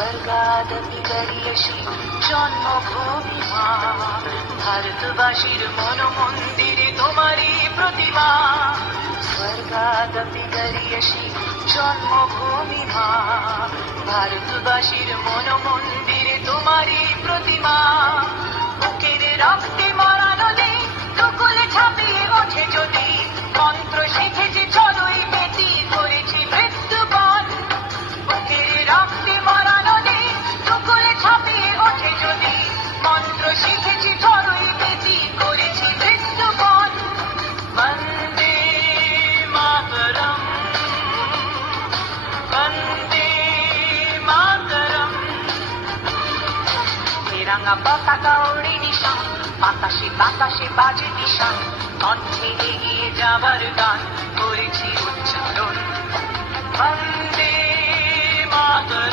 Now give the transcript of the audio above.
স্বর্গাদপি গরীয়সী জন্মভূমি মা, ভারতবাসীর মন মন্দিরে তোমারই প্রতিমা। স্বর্গাদপি গরীয়সী জন্মভূমি মা, ভারতবাসীর মন মন্দিরে তোমারই প্রতিমা। বুকের রক্তে মরা নদী দুকুলে ঝাঁপিয়ে ওঠে যদি, মন্ত্র শিখেছে চড়ুই বেটি করেছি মৃত্যুবরণ। বুকের রক্তে মরা নদী দুকুলে ঝাঁপিয়ে ওঠে যদি, মন্ত্র শিখেছি চড়ুই বেটি করেছি মৃত্যুবরণ। বন্দে মাতরম, বন্দে মাতরম। তেরঙ্গা পতাকা ওড়ে নিশান, বাতাসে বাতাসে বাজে নিশান, কণ্ঠে এগিয়ে যাবার গান করেছি উচ্চারণ। বন্দে মাতরম।